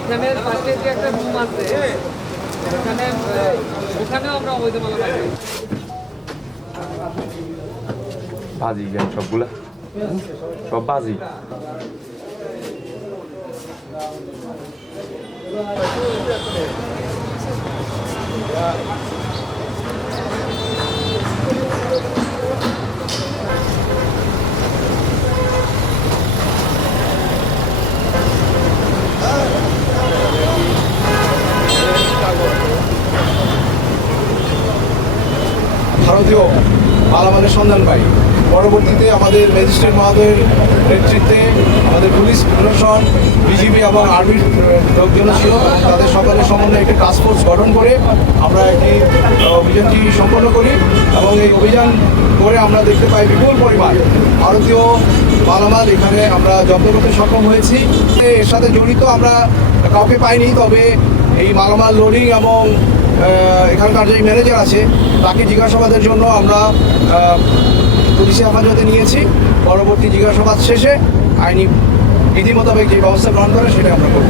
এখানে পাশে যে একটা রুম আছে ওখানেও আমরা অবৈধ মালা পাই। বাজি জ্ঞান সবগুলা সব বাজি। ভারতীয় মালামালের সন্ধান পাই। পরবর্তীতে আমাদের ম্যাজিস্ট্রেট মহোদয়ের নেতৃত্বে আমাদের পুলিশ প্রশাসন, বিজিবি এবং আর্মির লোকজন ছিল, তাদের সকলের সমন্বয়ে একটি টাস্কফোর্স গঠন করে আমরা একটি অভিযানটি সম্পন্ন করি এবং এই অভিযান করে আমরা দেখতে পাই বিপুল পরিমাণ ভারতীয় মালামাল এখানে আমরা জব্দ করতে সক্ষম হয়েছি। এর সাথে জড়িত আমরা কাউকে পাইনি, তবে এই মালামাল লোডিং এবং এখানকার যে ম্যানেজার আছে তাকে জিজ্ঞাসাবাদের জন্য আমরা পুলিশের হেফাজতে নিয়েছি। পরবর্তী জিজ্ঞাসাবাদ শেষে আইনি বিধি মোতাবেক যে ব্যবস্থা গ্রহণ করে সেটা আমরা করব।